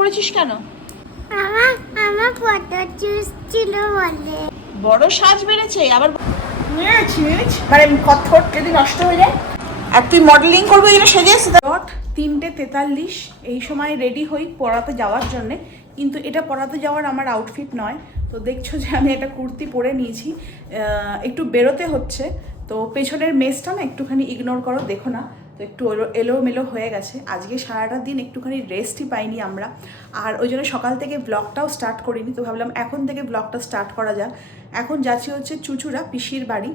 পড়েছিস কেন? আমার আমার ফটো চুজ ছিল বলে। বড় সাজ বেড়েছে আবার মানে কঠোর যদি নষ্ট হয়ে যায়। আর তুই মডেলিং করবি এই জন্য সেজে ডট তিনটে তেতাল্লিশ এই সময় রেডি হই পড়াতে যাওয়ার জন্যে। কিন্তু এটা পড়াতে যাওয়ার আমার আউটফিট নয়। তো দেখছ যে আমি একটা কুর্তি পরে নিয়েছি। একটু বেরোতে হচ্ছে। তো পেছনের মেসটা না একটুখানি ইগনোর করো দেখো না। তো একটু এলো- এলোমেলো হয়ে গেছে। আজকে সারাটা দিন একটুখানি রেস্টই পাইনি আমরা। আর ওই জন্য সকাল থেকে ব্লগটাও স্টার্ট করিনি, তো ভাবলাম এখন থেকে ব্লগটা স্টার্ট করা যাক। এখন যাচ্ছি হচ্ছে চুচুড়া পিসির বাড়ি।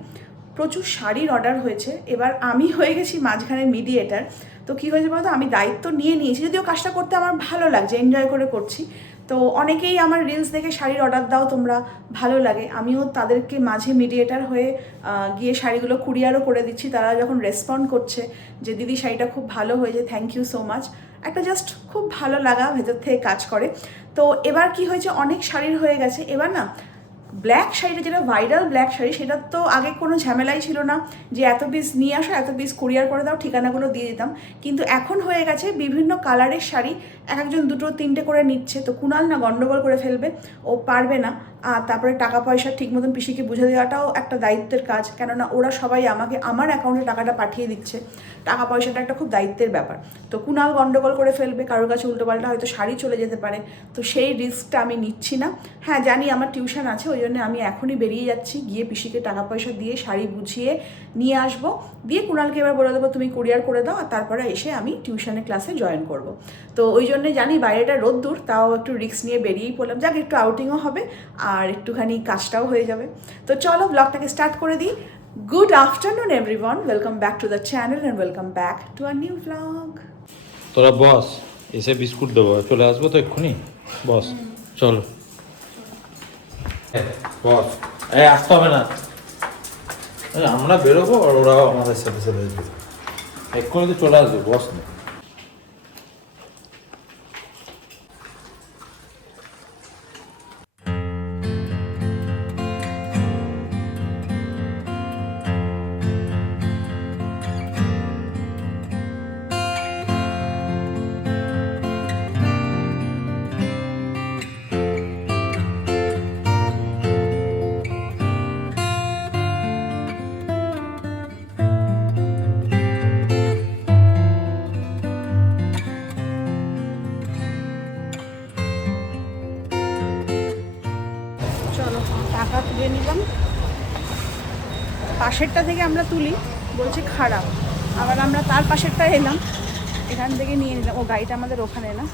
প্রচুর শাড়ির অর্ডার হয়েছে। এবার আমি হয়ে গেছি মাঝখানে মিডিয়েটার তো কী হয়েছে বলতো? আমি দায়িত্ব নিয়ে নিয়েছি, যদিও কাজটা করতে আমার ভালো লাগছে এনজয় করে করছি। তো অনেকেই আমার রিলস দেখে শাড়ির অর্ডার দাও, তোমরা ভালো লাগে। আমিও তাদেরকে মাঝে মিডিয়েটার হয়ে গিয়ে শাড়িগুলো কুরিয়ারও করে দিচ্ছি। তারা যখন রেসপন্ড করছে যে, দিদি, শাড়িটা খুব ভালো হয়েছে থ্যাংক ইউ সো মাচ একটা জাস্ট খুব ভালো লাগা ভেতর থেকে কাজ করে। তো এবার কি হয়েছে? অনেক শাড়ির হয়ে গেছে। এবার না ব্ল্যাক শাড়িটা, যেটা ভাইরাল ব্ল্যাক শাড়ি, সেটার তো আগে কোনো ঝামেলাই ছিল না যে এত পিস নিয়ে আসো, এত পিস কুরিয়ার করে দাও, ঠিকানাগুলো দিয়ে দিতাম। কিন্তু এখন হয়ে গেছে বিভিন্ন কালারের শাড়ি, এক একজন দুটো তিনটে করে নিচ্ছে। তো কুনাল না গণ্ডগোল করে ফেলবে, ও পারবে না। আর তারপরে টাকা পয়সা ঠিক মতন পিসিকে বুঝে দেওয়াটাও একটা দায়িত্বের কাজ। কেননা ওরা সবাই আমাকে, আমার অ্যাকাউন্টে টাকাটা পাঠিয়ে দিচ্ছে। টাকা পয়সাটা একটা খুব দায়িত্বের ব্যাপার। তো কুনাল গন্ডগোল করে ফেলবে, কারোর কাছে উল্টোপাল্টা হয়তো শাড়ি চলে যেতে পারে। তো সেই রিস্কটা আমি নিচ্ছি না। হ্যাঁ জানি আমার টিউশন আছে, ওই জন্য আমি এখনই বেরিয়ে যাচ্ছি, গিয়ে পিসিকে টাকা পয়সা দিয়ে শাড়ি বুঝিয়ে নিয়ে আসব। দিয়ে কুণালকে এবার বলে দেবো, তুমি কুরিয়ার করে দাও আর তারপরে এসে আমি টিউশনে ক্লাসে জয়েন করব। তো ওই জন্য জানি বাইরেটা রোদ্দুর, তাও একটু রিস্ক নিয়ে বেরিয়েই পড়লাম। যাক, একটু আউটিংও হবে আর একটুখানি কাজটাও হয়ে যাবে। তো চলো ব্লগটাকে স্টার্ট করে দিই। Good afternoon everyone welcome back to the channel and welcome back to our new blog তোরা বস, এসে বিস্কুট দেবো, চলে আসব তো এক্ষুনি? বস, চলো। বস। আসতে হবে না। আমরা বেরোবো আর ওরাও আমাদের সাথে সাথে এক্ষুনি তো চলে আসবে, বস না। পাশেরটা থেকে আমরা তুলি, বলছে খারাপ। আবার আমরা তার পাশেরটা এলাম, এখান থেকে নিয়ে নিলাম। ও গাড়িটা আমাদের ওখানে না।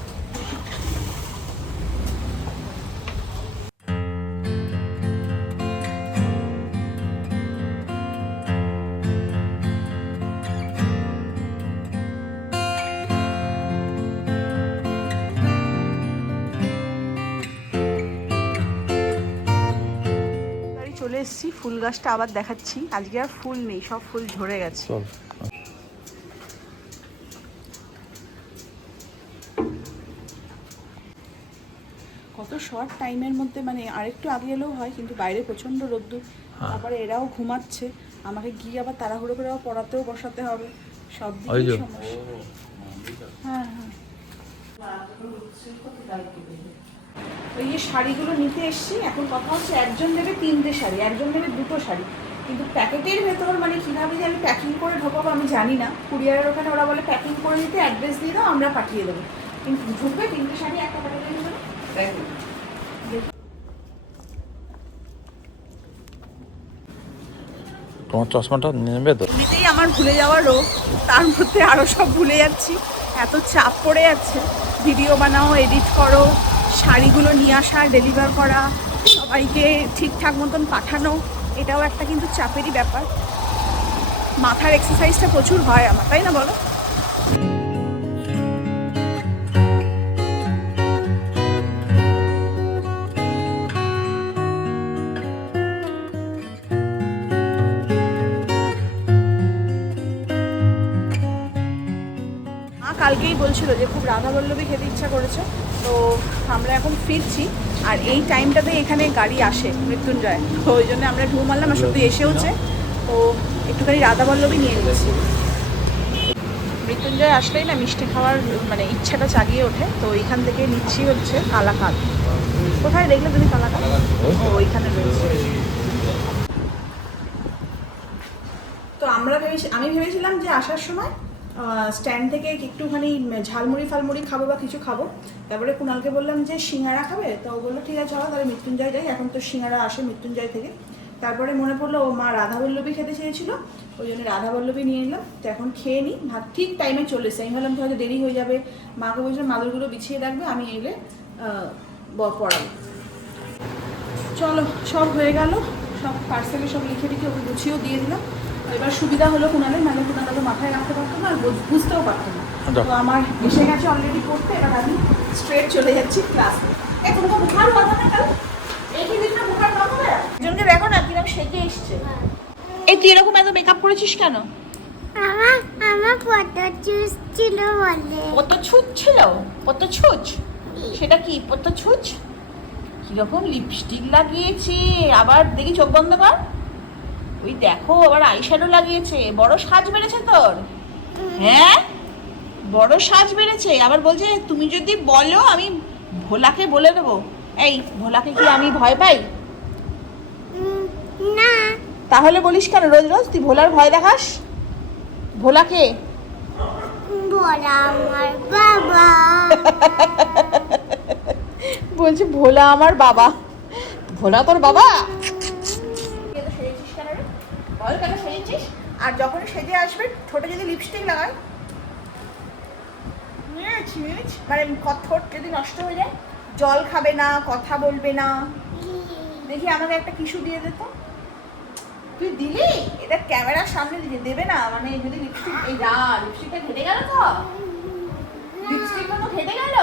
ফুল গাছটা আবার দেখাচ্ছি। আজকে আর ফুল নেই সব ফুল ঝরে গেছে। কত শর্ট টাইমের মধ্যে মানে আরেকটু আগে এলেও হয় কিন্তু বাইরে প্রচণ্ড রোদ্দুর। তারপরে এরাও ঘুমাচ্ছে। আমাকে গিয়ে আবার তাড়াহুড়ো করে পড়াতেও বসাতে হবে। সব যে। সমস্যা। হ্যাঁ হ্যাঁ। ওই যে শাড়িগুলো নিতে এসছি এখন কথা হচ্ছে একজন নেবে তিনটে শাড়ি একজন নেবে দুটো শাড়ি। কিন্তু প্যাকেটের ভেতর মানে কীভাবে যে আমি প্যাকিং করে ঢোকাবো আমি জানি না। কুরিয়ারের ওখানে ওরা বলে প্যাকিং করে দিতে অ্যাড্রেস দিয়ে দাও আমরা পাঠিয়ে দেবো। কিন্তু ঢুকবে তিনটে শাড়ি একটা প্যাকেটের ভেতরে। তোমার চশমাটা নেবে তো? এমনিতেই আমার ভুলে যাওয়ার রোগ তার মধ্যে আরও সব ভুলে যাচ্ছি। এত চাপ পড়ে যাচ্ছে। ভিডিও বানাও এডিট করো। শাড়িগুলো নিয়ে আসা ডেলিভার করা, সবাইকে ঠিকঠাক মতন পাঠানো, এটাও একটা কিন্তু চাপেরই ব্যাপার। মাথার এক্সারসাইজটা প্রচুর হয় আমার, তাই না বলো? কালকেই বলছিল যে খুব রাধা বল্লভী খেতে ইচ্ছা করেছে, তো আমরা এখন ফিরছি। আর এই টাইমটাতে এখানে গাড়ি আসে মৃত্যুঞ্জয়। তো ওই জন্য আমরা ঢু মারলাম আর সত্যি এসেওছে তো একটুখানি রাধা বল্লভী নিয়ে নিচ্ছি। মৃত্যুঞ্জয় আসলেই না মিষ্টি খাওয়ার মানে ইচ্ছাটা জাগিয়ে ওঠে, তো ওইখান থেকে নিচ্ছি হচ্ছে কালাকাঁদ। কোথায় দেখলে তুমি কালাকাঁদ? ওইখানে রয়েছে। তো আমরা ভেবেছি, আমি ভেবেছিলাম যে আসার সময় স্ট্যান্ড থেকে একটুখানি ঝালমুড়ি ফালমুড়ি খাব বা কিছু খাব। তারপরে কুণালকে বললাম যে, সিঙ্গারা খাবে? তো ও বলল, ঠিক আছে তাহলে মৃত্যুঞ্জয় যাই। এখন তো সিঙ্গারা আসে মৃত্যুঞ্জয় থেকে। তারপরে মনে পড়ল, ও মা রাধাবল্লভী খেতে চেয়েছিল, ওই জন্য রাধাবল্লভী নিয়ে নিলাম তো এখন খেয়ে নিই ভাত ঠিক টাইমে চলে এসে আমি ভাবলাম হয়তো দেরি হয়ে যাবে। মাকে বলছিলাম মাদুরগুলো বিছিয়ে রাখবে, আমি এলে পড়াবো। চলো, সব হয়ে গেল। সব পার্সেলে সব লিখে লিখে ওকে গুছিয়েও দিয়ে দিলাম। এবার সুবিধা হলো কুনালে মানে তো মাথায় রাখতে পারতো না আর বুঝ- বুঝতেও পারতো না। তো আমার এসে গেছে অলরেডি পড়তে এবার আমি স্ট্রেট চলে যাচ্ছি ক্লাসে বুখার না কাল এই কি দিন না বুখার কথা হবে একজনকে দেখো না কিরম সেজে এসছে। এই তুই এরকম এত মেকআপ করেছিস কেন? আমার আমার ফটো চুজ ছিল বলে। কত ছুঁচ ছিল? কত ছুঁচ? সেটা কি কত ছুঁচ? কীরকম লিপস্টিক লাগিয়েছে আবার দেখি চোখ বন্ধ কর। ওই দেখো আবার আইশ্যাডো লাগিয়েছে। বড় সাজ বেড়েছে তোর? হ্যাঁ? বড় সাজ বেড়েছে। আবার বলছে তুমি যদি বলো আমি ভোলাকে বলে দেবো। এই ভোলাকে কি আমি ভয় পাই? না। তাহলে বলিস কেন রোজ রোজ? তুই ভোলার ভয় দেখাস? ভোলাকে? আমার বাবা। বলছে ভোলা আমার বাবা। ভোলা তোর বাবা সেজেছিস কেন রে বল কেন সেজেছিস আর যখন সেজে আসবে ঠোঁটে যদি লিপস্টিক লাগায় মানে ঠোঁট যদি নষ্ট হয়ে যায় জল খাবে না কথা বলবে না। দেখি আমাকে একটা কিছু দিয়ে দিত তুই দিলি? এটা ক্যামেরার সামনে দিলি দেবে না। মানে যদি লিপস্টিক এই যা লিপস্টিকটা ঘেটে গেল তো? লিপস্টিকটা তো ঘেটে গেল?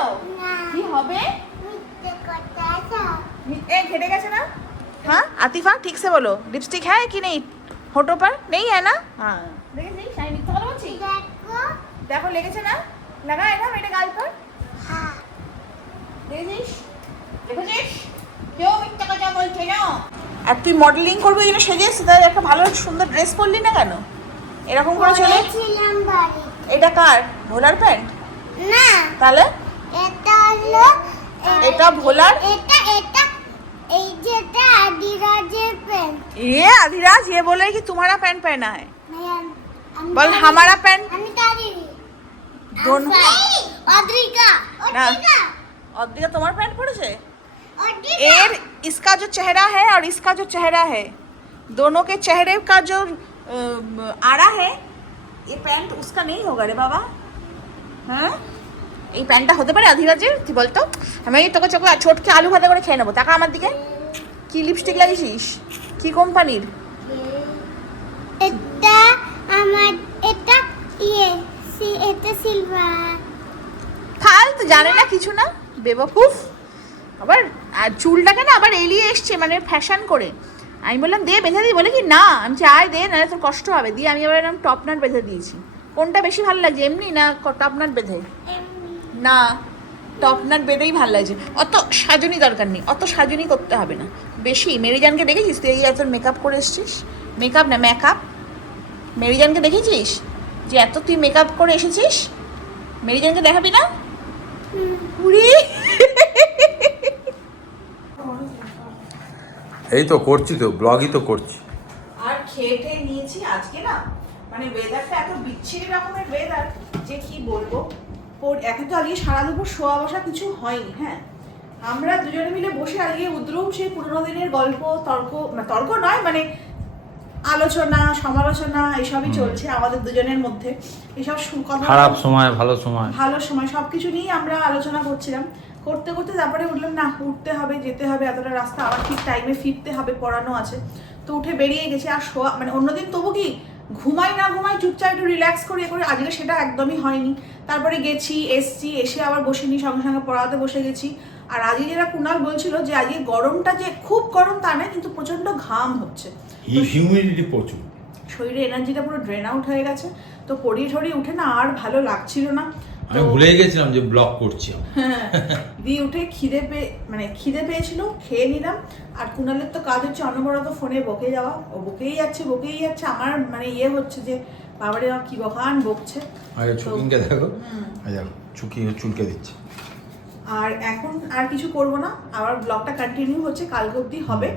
কি হবে? এ ঘেটে গেছে না? হ্যাঁ আতিফা ঠিকসে বলো। লিপস্টিক হ্যাঁ কি নেই? बोलो लिपस्टिक है कि नहीं होठों पर नहीं है ना हाँ দেখে দেখি শাইনি মিথ্যা কথা বলছি দেখো দেখো লেগেছে না লাগায় না মেয়েটা গাল পর হ্যাঁ দেখেছিস দেখেছিস কেউ মিথ্যা কথা বলছে না আর তুই মডেলিং করবি ওই জন্য সেজে এসেছিস তাহলে একটা ভালো সুন্দর ড্রেস পরলি না কেন এরকম করে চলে বলেছিলাম বাড়ি এটা কার ভোলার প্যান্ট না তাহলে এটা হলো এ- এটা ভোলার এটা এটা এই যেটা আদিরাজের পেন ये अधिराज ये बोल रहे कि तुम्हारा पैंट पहना है আমি बोल তারি- हमारा पैंट আমি তারি दोनों অদ্রিকা অদ্রিকা অদ্রিকা তোমার প্যান্ট পরেছে অদ্রিকা एर इसका जो चेहरा है और इसका जो चेहरा है दोनों के चेहरे का जो अम, आड़ा है ये पैंट उसका नहीं होगा रे बाबा হ্যাঁ এই প্যান্টটা হতে পারে আধিরাজের তুই বলতো? আমি এই তোকে চোখে ছোটকে আলু ভাতে করে খেয়ে নেব। টাকা আমার দিকে? কি লিপস্টিক লাগিয়েছিস? কি কোম্পানির? এটা আমার এটা ইয়ে সি- এটা সিলভার ফালতু জানে না কিছু না? বেবকুফ আবার আর চুলটাকে না আবার এলিয়ে এসছে মানে ফ্যাশন করে। আমি বললাম দে বেঁধে দিই। বলে কি না আমি আয় দে নাহলে তোর কষ্ট হবে। দিয়ে আমি আবার এরকম টপ নাট বেঁধে দিয়েছি। কোনটা বেশি ভালো লাগছে এমনি না টপ নাট বেঁধে? না টপ নাট বেঁধেই ভালো লাগছে। অত সাজনি দরকার নেই অত সাজনি করতে হবে না। বেশি মেরিজানকে দেখেছিস? তুই এই এত মেকআপ করে এসেছিস? মেকআপ না মেকআপ মেরিজানকে দেখেছিস? যে এত তুই মেকআপ করে এসেছিস? মেরিজানকে দেখাবি না? উড়ি। এই তো করছি তো ব্লগই তো করছি। আর খেয়ে নিয়েছি আজকে না মানে ওয়েদারটা এত বিচ্ছিরি রকমের ওয়েদার যে কি বলব? এখন তো আজকে সারা দুপুর শোয়া বসা কিছু হয়নি হ্যাঁ? আমরা দুজনে মিলে বসে আজকে উদ্রম সেই পুরোনো দিনের গল্প তর্ক মানে তর্ক নয় মানে আলোচনা সমালোচনা এসবই চলছে আমাদের দুজনের মধ্যে। এসব খারাপ সময় ভালো সময়। ভালো সময় সব কিছু নিয়েই আমরা আলোচনা করছিলাম। করতে করতে তারপরে উঠলাম না উঠতে হবে যেতে হবে এতটা রাস্তা আবার ঠিক টাইমে ফিরতে হবে পড়ানো আছে। তো উঠে বেরিয়ে গেছে আর শোয়া মানে অন্যদিন তবু কি ঘুমাই না ঘুমাই চুপচাপ একটু রিল্যাক্স করে করে আজকে সেটা একদমই হয়নি। তারপরে গেছি এসছি এসে আবার বসিনি সঙ্গে সঙ্গে পড়াতে বসে গেছি। আর আজকে যেটা কুনাল বলছিল যে আজকে গরমটা যে খুব গরম তা নয় কিন্তু প্রচণ্ড ঘাম হচ্ছে। হিউমিডিটি প্রচুর। শরীরে এনার্জিটা পুরো ড্রেন আউট হয়ে গেছে। তো পড়িয়ে ঠড়িয়ে উঠে না আর ভালো লাগছিল না। আমি ভুলেই গেছিলাম যে ব্লগ করছি হ্যাঁ দিয়ে উঠে খিদে পেয়ে মানে খিদে পেয়েছিল খেয়ে নিলাম। আর কুনালের তো কাজ হচ্ছে অনবরত ফোনে বকে যাওয়া। ও বকেই যাচ্ছে বকেই যাচ্ছে। আমার মানে ইয়ে হচ্ছে যে বাবারে বাবা কি বকান বকছে। আগে ছুকিংকে দেখো। দেখো চুকি চুলকে দিচ্ছে। আর এখন আর কিছু করব না। আবার ব্লগটা কন্টিনিউ হচ্ছে কালকে অবধি হবে।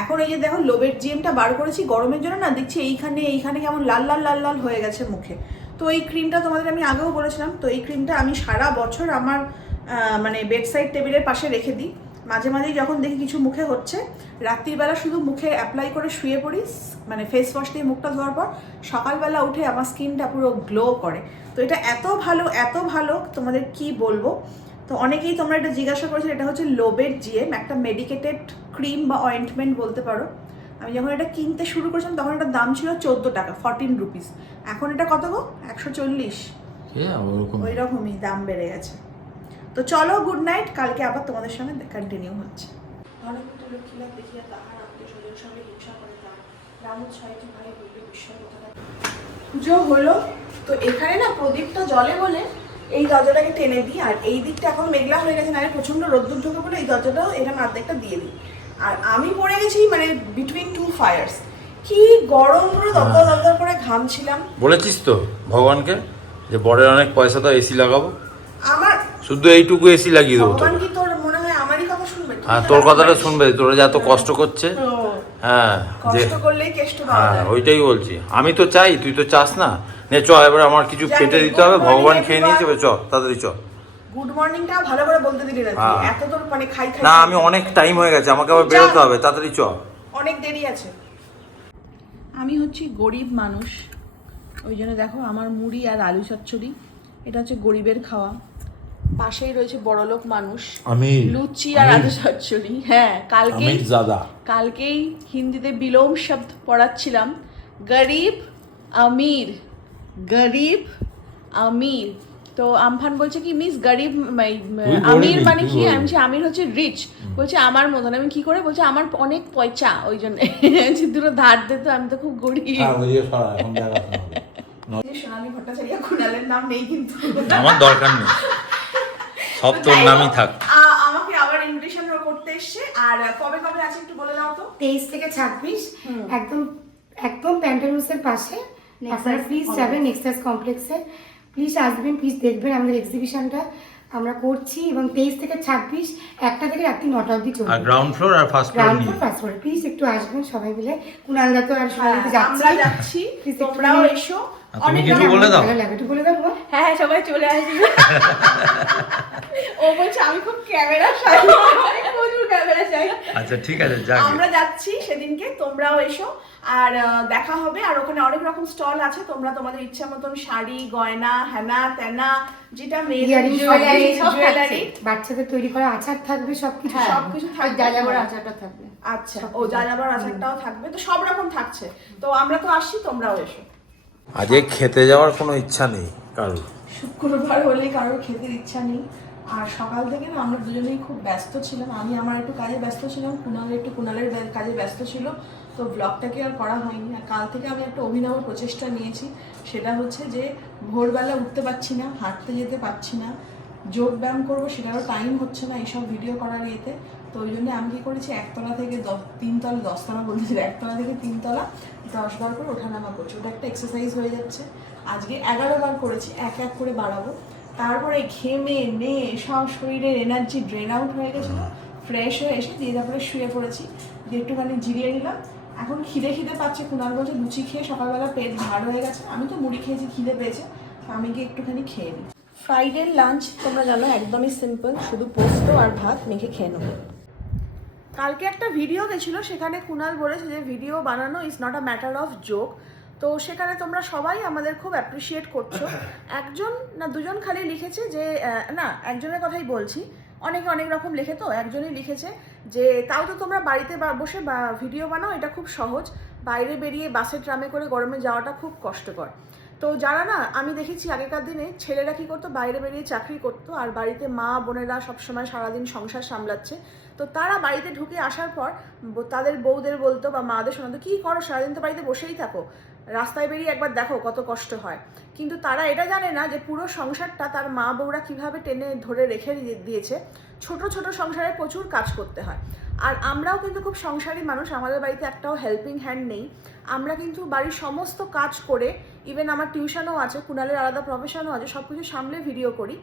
এখন এই যে দেখো লোবের জিএমটা বার করেছি গরমের জন্য না দেখছি এইখানে এইখানে কেমন লাল লাল লাল লাল হয়ে গেছে মুখে। তো এই ক্রিমটা তোমাদের আমি আগেও বলেছিলাম, তো এই ক্রিমটা আমি সারা বছর আমার মানে বেডসাইড টেবিলের পাশে রেখে দিই। মাঝে মাঝেই যখন দেখি কিছু মুখে হচ্ছে, রাত্রিবেলা শুধু মুখে অ্যাপ্লাই করে শুয়ে পড়ি মানে ফেস ওয়াশ দিয়ে মুখটা ধোয়ার পর সকালবেলা উঠে আমার স্কিনটা পুরো গ্লো করে। তো এটা এত ভালো এত ভালো, তোমাদের কি বলব? তো অনেকেই তোমরা এটা জিজ্ঞাসা করেছ, এটা হচ্ছে লোবেট জিএম একটা মেডিকেটেড ক্রিম বা অয়েন্টমেন্ট বলতে পারো। আমি যখন এটা কিনতে শুরু করেছিলাম তখন এটার দাম ছিল চোদ্দ টাকা ফর্টিন রুপিস এখন এটা কত গো? একশো চল্লিশ। ওই রকমই দাম বেড়ে গেছে। তো চলো গুড নাইট কালকে আবার তোমাদের সঙ্গে কন্টিনিউ হচ্ছে। পুজো হলো তো এখানে না প্রদীপটা জলে বলে এই দরজাটাকে টেনে দিই আর এই দিকটা এখন মেঘলা হয়ে গেছে না প্রচণ্ড রোদ্দুর ঢোকে বলে এই দরজাটাও এরকম অর্ধেকটা দিয়ে দিই। আর আমি পড়ে গেছি মানে বিটুইন টু ফায়ার্স কি গরম পুরো দরদর দরদর করে ঘামছিলাম। বলেছিস তো ভগবানকে যে বরের অনেক পয়সা তো এসি লাগাবো। আমার শুধু এইটুকু এসি লাগিয়ে দেবো ভগবান কি তোর মনে হয় আমারই কথা শুনবে? হ্যাঁ তোর কথাটা শুনবে তোরা যা এত কষ্ট করছে। হ্যাঁ কষ্ট করলেই কেষ্ট হ্যাঁ ওইটাই বলছি। আমি তো চাই তুই তো চাস না। নে চ এবার আমার কিছু হোক, দিতে হবে ভগবান খেয়ে নিয়েছে চ তাড়াতাড়ি চ। গুড মর্নিংটা ভালো করে বলতে দিলি না হ্যাঁ। এত তোর মানে খাই খাই না আমি অনেক টাইম হয়ে গেছে আমাকে আবার বেরোতে হবে তাড়াতাড়ি চ। অনেক দেরি আছে। আমি হচ্ছি গরিব মানুষ ওই জন্য দেখো আমার মুড়ি আর আলু চচ্চড়ি এটা হচ্ছে গরিবের খাওয়া। পাশেই রয়েছে বড়লোক মানুষ আমি লুচি আর আলু চচ্চড়ি। হ্যাঁ কালকে কালকেই হিন্দিতে বিলোম শব্দ পড়াচ্ছিলাম গরিব আমির গরিব আমির। তো আমফান বলছে কি মিস গরিব আমির মানে কি? আমি বলছি আমির হচ্ছে রিচ বলছে আমার মতন। আমি কি করে? বলছে আমার অনেক পয়সা। ওই জন্য। দুটো ধার দে তো আমি তো খুব গরিব। সোনালী ভট্টাচার্য কুণালের নাম নেই কিন্তু। আমার দরকার নেই। সব তোর নামই থাক। আমাকে আবার ইনভিটেশন করতে এসছে। আর কবে কবে আছে একটু বলে দাও তো? তেইশ থেকে ছাব্বিশ। একদম একদম প্যান্টালুসের পাশে। আপনারা প্লিজ যাবেন নেক্সাস কমপ্লেক্সে প্লিজ আসবেন প্লিজ দেখবেন আমাদের এক্সিবিশনটা আমরা করছি এবং তেইশ থেকে ছাব্বিশ একটা থেকে রাত্রি নটা অবধি আর চলবে ground floor R first floor ground floor first floor please একটু আসবেন সবাই মিলে। কুণালদা তো আর সবাই মিলে হ্যাঁ, আমরা যাচ্ছি। যাচ্ছি। তোমরাও এসো। তুমি অনেক কিছু বলে দাও। ভালো লাগে একটু বলে দাও হ্যাঁ হ্যাঁ সবাই চলে আসবে। ও বলছে আমি খুব ক্যামেরা চাই প্রচুর ক্যামেরা চাই আচ্ছা ঠিক আছে যাক। আমরা যাচ্ছি সেদিনকে তোমরাও এসো। আর দেখা হবে। আর ওখানে অনেক রকম স্টল আছে। তোমরা তোমাদের ইচ্ছা মতন শাড়ি গয়না হেনা তেনা যেটা। বাচ্চাদের তৈরি করা আচার থাকবে সবকিছু হ্যাঁ, সবকিছু থাকবে। যাযাবর আচারটা থাকবে। আচ্ছা ও যাযাবর আচারটাও থাকবে। তো সব রকম থাকছে। তো আমরা তো আসি তোমরাও এসো। আজকে খেতে যাওয়ার কোনো ইচ্ছা নেই কারোর। শুক্রবার হলে কারোর খেতে ইচ্ছা নেই। আর সকাল থেকে না আমরা দুজনেই খুব ব্যস্ত ছিলাম। আমি আমার একটু কাজে ব্যস্ত ছিলাম কুণাল একটু কুণালের ব্যা- কাজে ব্যস্ত ছিল। তো ব্লগটাকে আর করা হয়নি। আর কাল থেকে আমি একটা অভিনব প্রচেষ্টা নিয়েছি। সেটা হচ্ছে যে ভোরবেলা উঠতে পারছি না, হাঁটতে যেতে পারছি না, যোগ ব্যায়াম করব সেটারও টাইম হচ্ছে না এইসব ভিডিও করার ইয়েতে। তো ওই জন্য আমি কি করেছি, একতলা থেকে দশ, তিনতলা, দশতলা বলতেছি একতলা থেকে তিনতলা দশ বার করে ওঠানামা করছি। ওটা একটা এক্সারসাইজ হয়ে যাচ্ছে। আজকে এগারো বার করেছি, এক এক করে বাড়াবো। তারপরে ঘেমে নে সব শরীরের এনার্জি ড্রেন আউট হয়ে গেছিল। ফ্রেশ হয়ে এসে দিয়ে তারপরে শুয়ে পড়েছি। দিয়ে একটুখানি জিরিয়ে নিলাম। এখন খিদে খিদে পাচ্ছে কুনাল বলছে লুচি খেয়ে সকালবেলা পেট ভার হয়ে গেছে। আমি তো মুড়ি খেয়েছি খিদে পেয়েছে আমি গিয়ে একটুখানি খেয়ে নিই। ফ্রাইডের লাঞ্চ তোমরা জানো একদমই সিম্পল শুধু পোস্ত আর ভাত মেখে খেয়ে নেব। কালকে একটা ভিডিও গেছিল সেখানে কুনাল বলেছে যে ভিডিও বানানো is not a matter of joke তো সেখানে তোমরা সবাই আমাদের খুব অ্যাপ্রিসিয়েট করছ। একজন না দুজন খালি লিখেছে যে আহ, না একজনের কথাই বলছি। অনেকে অনেক রকম লেখে তো, একজনই লিখেছে যে, তাও তো তোমরা বাড়িতে বসে ভিডিও বানাও, এটা খুব সহজ। বাইরে বেরিয়ে বাসে ট্রামে করে গরমে যাওয়াটা খুব কষ্টকর। তো যারা না, আমি দেখেছি আগেকার দিনে ছেলেরা কি করতো, বাইরে বেরিয়ে চাকরি করতো আর বাড়িতে মা, বোনেরা সবসময় সারাদিন সংসার সামলাচ্ছে। তো তারা বাড়িতে ঢুকে আসার পর, তাদের বউদের বলতো বা মাদের শোনাতো, কি করো, সারাদিন তো বাড়িতে বসেই থাকো। রাস্তায় বেরিয়ে একবার দেখো কত কষ্ট হয়। কিন্তু তারা এটা জানে না যে পুরো সংসারটা তার মা বউরা কীভাবে টেনে ধরে রেখে দিয়েছে। ছোট ছোট সংসারে প্রচুর কাজ করতে হয়। আর আমরাও কিন্তু খুব সংসারী মানুষ, আমাদের বাড়িতে একটাও হেল্পিং হ্যান্ড নেই। আমরা কিন্তু বাড়ির সমস্ত কাজ করে ইভেন আমার টিউশনও আছে, কুণালের আলাদা প্রফেশনও আছে সব কিছু সামলে ভিডিও করি।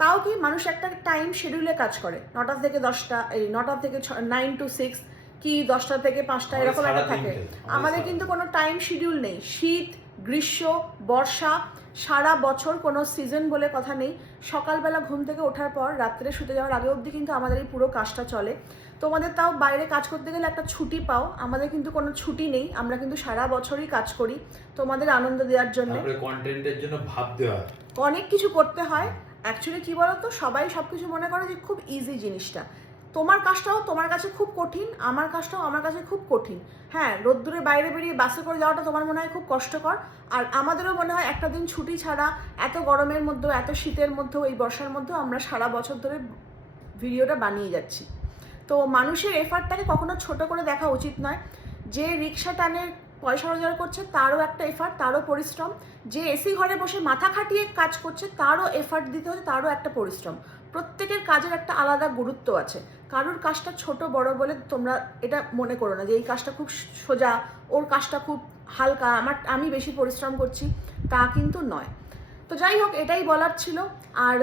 তাও কি মানুষ একটা টাইম শিডিউলে কাজ করে, নটা থেকে দশটা, এই নটা থেকে ছ নাইন টু সিক্স কি দশটা থেকে পাঁচটা এরকম একটা থাকে। আমাদের আমাদের কিন্তু কোনো টাইম শিডিউল নেই। শীত গ্রীষ্ম বর্ষা সারা বছর কোনো সিজন বলে কথা নেই। সকালবেলা ঘুম থেকে ওঠার পর রাত্রে শুতে যাওয়ার আগে অবধি কিন্তু আমাদের এই পুরো কাজটা চলে। তোমাদের তাও বাইরে কাজ করতে গেলে একটা ছুটি পাও। আমাদের কিন্তু কোনো ছুটি নেই। আমরা কিন্তু সারা বছরই কাজ করি। তোমাদের আনন্দ দেওয়ার জন্য। কন্টেন্টের জন্য ভাবতে হয়। অনেক কিছু করতে হয়। অ্যাকচুয়ালি কি বলতো? সবাই সব কিছু মনে করে যে খুব ইজি জিনিসটা। তোমার কাজটাও তোমার কাছে খুব কঠিন, আমার কাজটাও আমার কাছে খুব কঠিন। হ্যাঁ রোদ্দুরে বাইরে বেরিয়ে বাসে করে যাওয়াটা তোমার মনে হয় খুব কষ্টকর, আর আমাদেরও মনে হয় একটা দিন ছুটি ছাড়া এত গরমের মধ্যেও, এত শীতের মধ্যেও, এই বর্ষার মধ্যেও আমরা সারা বছর ধরে ভিডিওটা বানিয়ে যাচ্ছি। তো মানুষের এফার্টটাকে কখনো ছোট করে দেখা উচিত নয়। যে রিক্সা টানে পয়সা রোজগার করছে, তারও একটা এফার্ট, তারও পরিশ্রম। যে এসি ঘরে বসে মাথা খাটিয়ে কাজ করছে, তারও এফার্ট দিতে হচ্ছে, তারও একটা পরিশ্রম। প্রত্যেকের কাজের একটা আলাদা গুরুত্ব আছে। কারোর কাজটা ছোট বড় বলে তোমরা এটা মনে করো না যে এই কাজটা খুব সোজা ওর কাজটা খুব হালকা আমার আমি বেশি পরিশ্রম করছি তা কিন্তু নয়। তো যাই হোক এটাই বলার ছিল। আর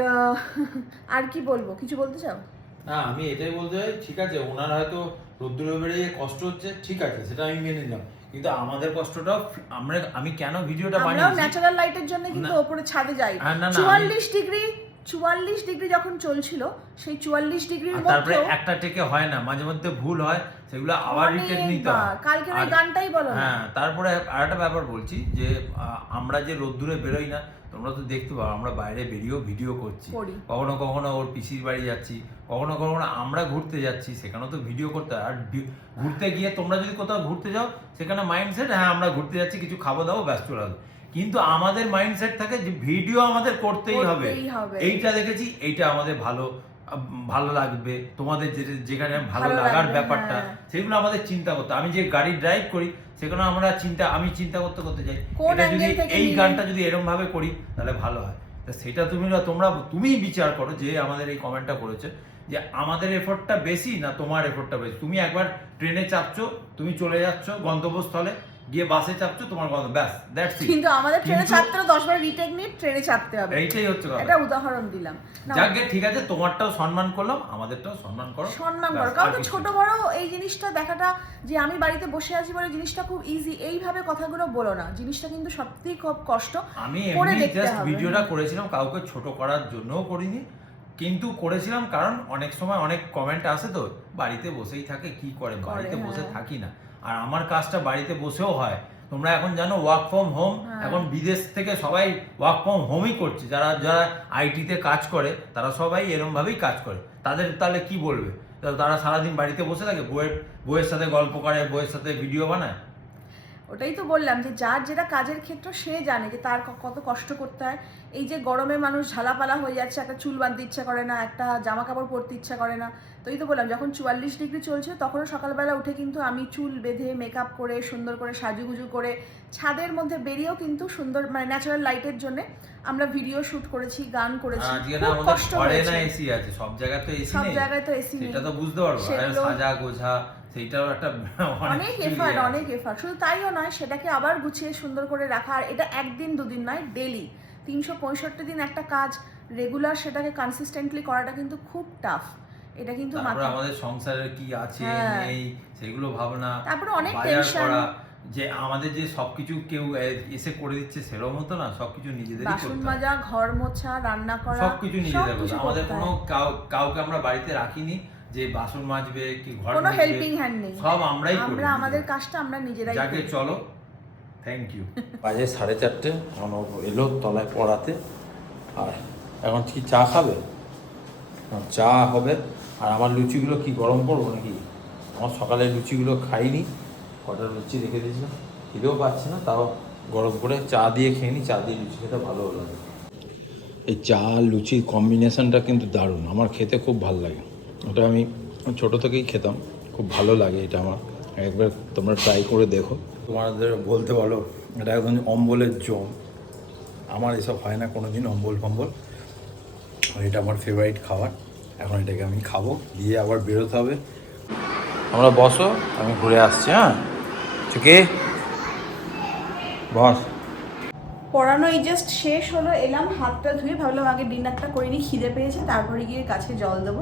আর কি বলব? কিছু বলতে চাও? না আমি এটাই বলতে চাই ঠিক আছে ওনার হয়তো রোদ্দুরে বেরিয়ে কষ্ট হচ্ছে ঠিক আছে সেটা আমি মেনে নিলাম। কিন্তু আমাদের কষ্টটা আমরা আমি কেন ভিডিওটা আমরাও বানিয়েছি? ন্যাচারাল লাইটের জন্য কিন্তু না। ওপরে ছাদে যাই। হ্যাঁ, না, না, আমি- চুয়াল্লিশ ডিগ্রি চুয়াল্লিশ ডিগ্রি যখন চলছিল সেই চুয়াল্লিশ ডিগ্রির তারপরে একটা টেকে হয় না মাঝে মধ্যে ভুল হয় সেগুলো আবার রিটেক নিতে হয়। কালকের ওই গানটাই বলো হ্যাঁ তারপরে আরেকটা ব্যাপার বলছি যে আমরা যে রোদ্দুরে বেরোই না তোমরা তো দেখতে পাও আমরা বাইরে বেরিয়েও ভিডিও করছি। কখনো কখনো ওর পিসির বাড়ি যাচ্ছি কখনো কখনো আমরা ঘুরতে যাচ্ছি সেখানেও তো ভিডিও করতে হয়। আর ঘুরতে গিয়ে তোমরা যদি কোথাও ঘুরতে যাও সেখানে মাইন্ডসেট হ্যাঁ আমরা ঘুরতে যাচ্ছি কিছু খাব দাবো ব্যস্ত লাগবে। কিন্তু আমাদের মাইন্ডসেট থাকে যে ভিডিও আমাদের করতেই হবে। এইটা দেখেছি এইটা আমাদের ভালো ভালো লাগবে। তোমাদের যেখানে ভালো লাগার ব্যাপারটা হ্যাঁ। সেগুলো আমাদের চিন্তা করতে আমি যে গাড়ি ড্রাইভ করি সেগুলো আমরা চিন্তা আমি চিন্তা করতে করতে যাই। এটা যদি এই গানটা যদি এরকম ভাবে করি তাহলে ভালো হয়। তা সেটা তুমি তোমরা তুমিই বিচার করো যে আমাদের এই কমেন্টটা করেছে। যে আমাদের এফোর্টটা বেশি না তোমার এফোর্টটা বেশি? তুমি একবার ট্রেনে চাপছো তুমি চলে যাচ্ছ গন্তব্যস্থলে গিয়ে বাসে চাপছো তোমার গন্তব্য ব্যাস দ্যাটস ইট কিন্তু আমাদের ট্রেনে চাপতে দশ বার রিটেক নিয়ে ট্রেনে চাপতে হবে। এইটাই হচ্ছে কথা। এটা উদাহরণ দিলাম। যাকে ঠিক আছে তোমারটাও সম্মান করলাম আমাদেরটাও সম্মান করো। সম্মান করো। কারণ ছোট বড় এই জিনিসটা দেখাটা যে আমি বাড়িতে বসে আছি বলে জিনিসটা খুব ইজি এইভাবে কথাগুলো বলো না। জিনিসটা কিন্তু সত্যিই খুব কষ্ট আমি জাস্ট। ভিডিওটা করেছিলাম কাউকে ছোট করার জন্যও করিনি। কিন্তু করেছিলাম কারণ অনেক সময় অনেক কমেন্ট আসে তো বাড়িতে বসেই থাকে কি করে? করে, বাড়িতে বসে হ্যাঁ। থাকি না। আর আমার কাজটা বাড়িতে বসেও হয়। তোমরা এখন জানো ওয়ার্ক ফ্রম হোম। এখন বিদেশ থেকে সবাই ওয়ার্ক ফ্রম হোমই করছে। যারা যারা আইটিতে কাজ করে তারা সবাই এরম ভাবেই কাজ করে। তাদের তাহলে কি বলবে? তারা সারাদিন বাড়িতে বসে থাকে বইয়ের বইয়ের সাথে গল্প করে বইয়ের সাথে ভিডিও বানায়? ওটাই তো বললাম যে যার যেটা কাজের ক্ষেত্র সে জানে যে তার কত কষ্ট করতে হয়। এই যে গরমে মানুষ ঝালাপালা হয়ে যাচ্ছে একটা চুল বাঁধতে ইচ্ছা করে না একটা জামা কাপড় পরতে ইচ্ছা করে না। তো এই তো বললাম যখন চুয়াল্লিশ ডিগ্রি চলছে তখনও সকালবেলা উঠে কিন্তু আমি চুল বেঁধে মেকআপ করে সুন্দর করে সাজুগুজু করে ছাদের মধ্যে বেরিয়েও কিন্তু সুন্দর মানে ন্যাচারাল লাইটের জন্য আমরা ভিডিও শুট করেছি গান করেছি। কষ্ট সব জায়গায় তো এসি সব জায়গায় তো এসি নেই। সেটা তো বুঝতে পারব। সাজা গোছা সেইটাও একটা অনেক এফার্ট অনেক এফার্ট শুধু তাইও নয় সেটাকে আবার গুছিয়ে সুন্দর করে রাখা। আর এটা একদিন দুদিন নয় ডেলি তিনশো পঁয়ষট্টি দিন একটা কাজ রেগুলার সেটাকে কনসিস্টেন্টলি করাটা কিন্তু খুব টাফ এটা কিন্তু তারপরে আমাদের কি আছে হ্যাঁ। নেই সেগুলো ভাবনা তারপরে অনেক টেনশন যে আমাদের যে সবকিছু কেউ এসে করে দিচ্ছে সেরকম হতো না। সবকিছু নিজেদের বাসন মাজা ঘর মোছা রান্না করা সবকিছু নিজেদের। আমাদের কোনো কাউ- কাউকে আমরা বাড়িতে রাখিনি। যে বাসন মাজবে কি ঘর কোনো হেল্পিং হ্যান্ড নেই। সব আমরাই করি। আমরা আমাদের কাজটা আমরা নিজেরাই যাকে চলো থ্যাংক ইউ বাজে সাড়ে চারটে এখন এলো তলায় পড়াতে। আর এখন কি চা খাবে? চা হবে। আর আমার লুচিগুলো কি গরম করব নাকি? আমার সকালে লুচিগুলো খাইনি। কটা লুচি রেখে দিয়েছিলাম। খিদেও পাচ্ছি না তাও গরম করে চা দিয়ে খেয়ে নি। চা দিয়ে লুচি খেতে ভালো লাগে। এই চা আর লুচির কম্বিনেশনটা কিন্তু দারুণ। আমার খেতে খুব ভালো লাগে। ওটা আমি ছোট থেকেই খেতাম। খুব ভালো লাগে এটা আমার। একবার তোমরা ট্রাই করে দেখো। তোমাদের বলতে বলো এটা একদম অম্বলের জম আমার এসব হয় না কোনো দিন অম্বল ফম্বল। এটা আমার ফেভারিট খাবার। এখন এটাকে আমি খাব। দিয়ে আবার বেরোতে হবে। আমরা বসো আমি ঘুরে আসছি হ্যাঁ? ঠিক বস। পড়ানো এই জাস্ট শেষ হলো এলাম হাতটা ধুয়ে ভাবলাম আগে ডিনারটা করে নিই খিদে পেয়েছে তারপরে গিয়ে কাছে জল দেবো।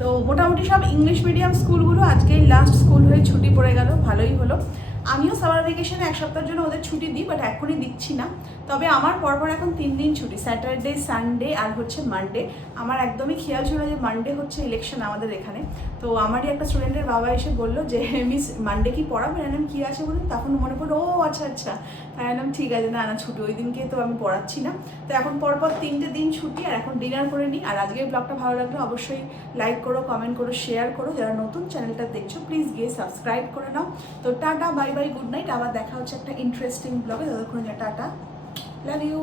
তো মোটামুটি সব ইংলিশ মিডিয়াম স্কুলগুলো আজকেই লাস্ট স্কুল হয়ে ছুটি পড়ে গেল, ভালোই হলো। আমিও সামার ভেকেশনে এক সপ্তাহের জন্য ওদের ছুটি দিই বাট এখনই দিচ্ছি না। তবে আমার পরপর এখন তিন দিন ছুটি স্যাটারডে সানডে আর হচ্ছে মানডে আমার একদমই খেয়াল ছিল যে মানডে হচ্ছে ইলেকশন আমাদের এখানে। তো আমারই একটা স্টুডেন্টের বাবা এসে বলল যে মিস মানডে কি পড়াবেন আমি কী আছে বলুন? তখন মনে পড়ল, ও আচ্ছা আচ্ছা। বললাম, ঠিক আছে, না না, ছুটি ওই দিনকে তো আমি পড়াচ্ছি না। তো এখন পরপর তিনটে দিন ছুটি আর এখন ডিনার করে নিই। আর আজকের ব্লগটা ভালো লাগলে অবশ্যই লাইক করো, কমেন্ট করো, শেয়ার করো। যারা নতুন চ্যানেলটা দেখছ, প্লিজ গিয়ে সাবস্ক্রাইব করে নাও। তো tata, bye bye, good night. আবার দেখা হচ্ছে একটা ইন্টারেস্টিং ব্লগে ততক্ষণ টাটা। Love you